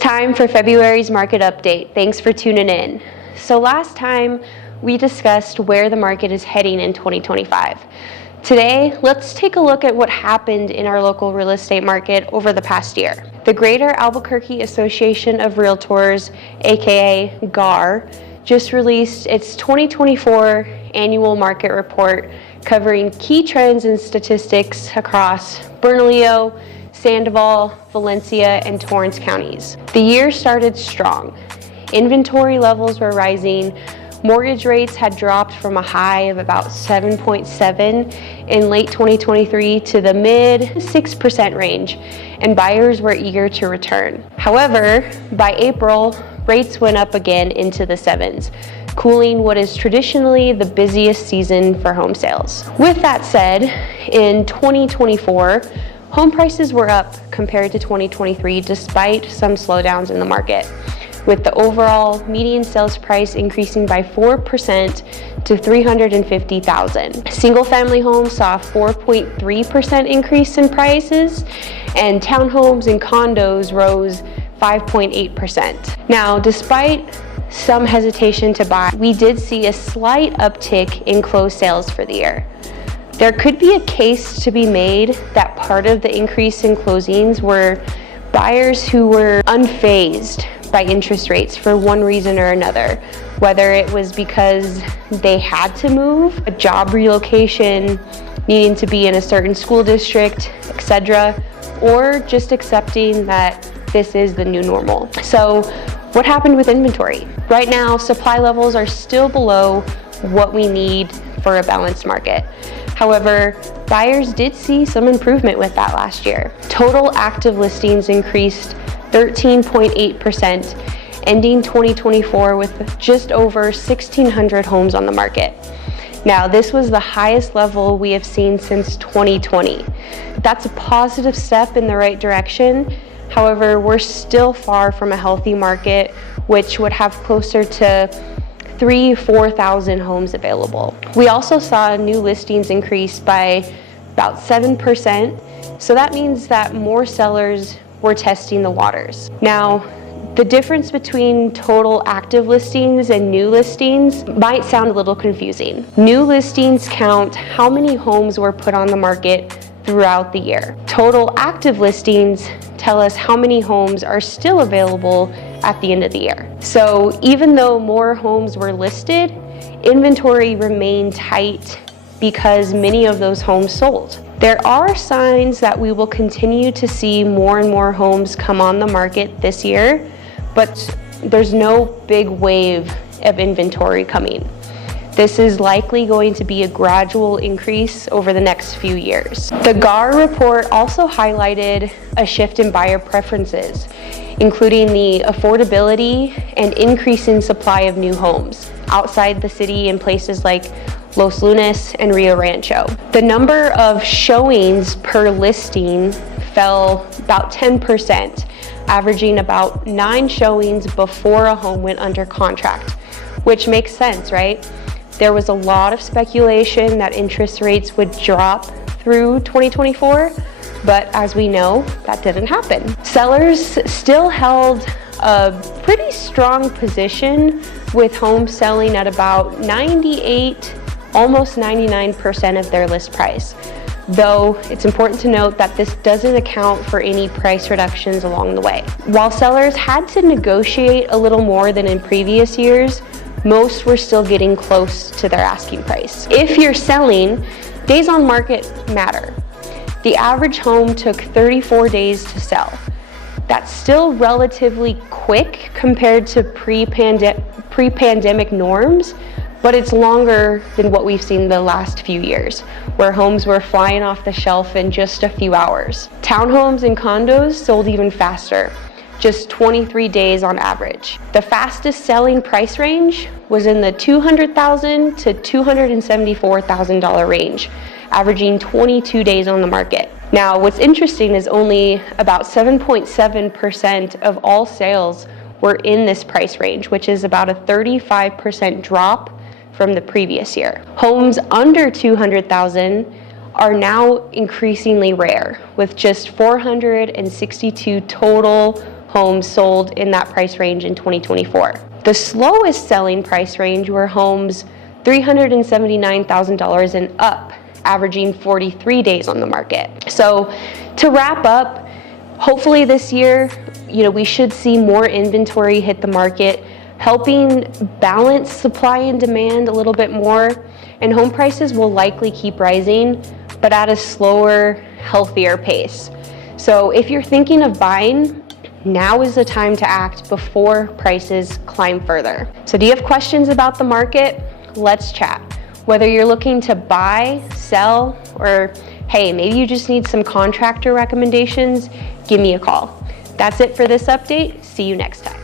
time for February's market update. Thanks for tuning in. So last time we discussed where the market is heading in 2025. Today, let's take a look at what happened in our local real estate market over the past year. The Greater Albuquerque Association of Realtors, aka GAR, just released its 2024 annual market report covering key trends and statistics across Bernalillo, Sandoval, Valencia, and Torrance counties. The year started strong. Inventory levels were rising, mortgage rates had dropped from a high of about 7.7 in late 2023 to the mid 6% range, and buyers were eager to return. However, by April, rates went up again into the sevens, cooling what is traditionally the busiest season for home sales. With that said, in 2024, home prices were up compared to 2023 despite some slowdowns in the market, with the overall median sales price increasing by 4% to $350,000. Single-family homes saw a 4.3% increase in prices, and townhomes and condos rose 5.8%. Now, despite some hesitation to buy, we did see a slight uptick in closed sales for the year. There could be a case to be made that part of the increase in closings were buyers who were unfazed by interest rates for one reason or another, whether it was because they had to move, a job relocation, needing to be in a certain school district, etc., or just accepting that this is the new normal. So what happened with inventory? Right now, supply levels are still below what we need for a balanced market. However, buyers did see some improvement with that last year. Total active listings increased 13.8%, ending 2024 with just over 1,600 homes on the market. Now, this was the highest level we have seen since 2020. That's a positive step in the right direction. However, we're still far from a healthy market, which would have closer to 4,000 homes available. We also saw new listings increase by about 7%. So that means that more sellers were testing the waters. Now, the difference between total active listings and new listings might sound a little confusing. New listings count how many homes were put on the market throughout the year. Total active listings tell us how many homes are still available at the end of the year. So even though more homes were listed, inventory remained tight because many of those homes sold. There are signs that we will continue to see more and more homes come on the market this year, but there's no big wave of inventory coming. This is likely going to be a gradual increase over the next few years. The GAR report also highlighted a shift in buyer preferences, including the affordability and increasing supply of new homes outside the city in places like Los Lunas and Rio Rancho. The number of showings per listing fell about 10%, averaging about 9 showings before a home went under contract, which makes sense, right? There was a lot of speculation that interest rates would drop through 2024, but as we know, that didn't happen. Sellers still held a pretty strong position, with homes selling at about 98, almost 99% of their list price. Though it's important to note that this doesn't account for any price reductions along the way. While sellers had to negotiate a little more than in previous years, most were still getting close to their asking price. If you're selling, days on market matter. The average home took 34 days to sell. That's still relatively quick compared to pre-pandemic norms, but it's longer than what we've seen the last few years, where homes were flying off the shelf in just a few hours. Townhomes and condos sold even faster, just 23 days on average. The fastest selling price range was in the $200,000 to $274,000 range, averaging 22 days on the market. Now, what's interesting is only about 7.7% of all sales were in this price range, which is about a 35% drop from the previous year. Homes under $200,000 are now increasingly rare, with just 462 total homes sold in that price range in 2024. The slowest selling price range were homes $379,000 and up, averaging 43 days on the market. So to wrap up, hopefully this year, we should see more inventory hit the market, helping balance supply and demand a little bit more, and home prices will likely keep rising, but at a slower, healthier pace. So if you're thinking of buying, now is the time to act before prices climb further. So do you have questions about the market? Let's chat. Whether you're looking to buy, sell, or hey, maybe you just need some contractor recommendations, give me a call. That's it for this update. See you next time.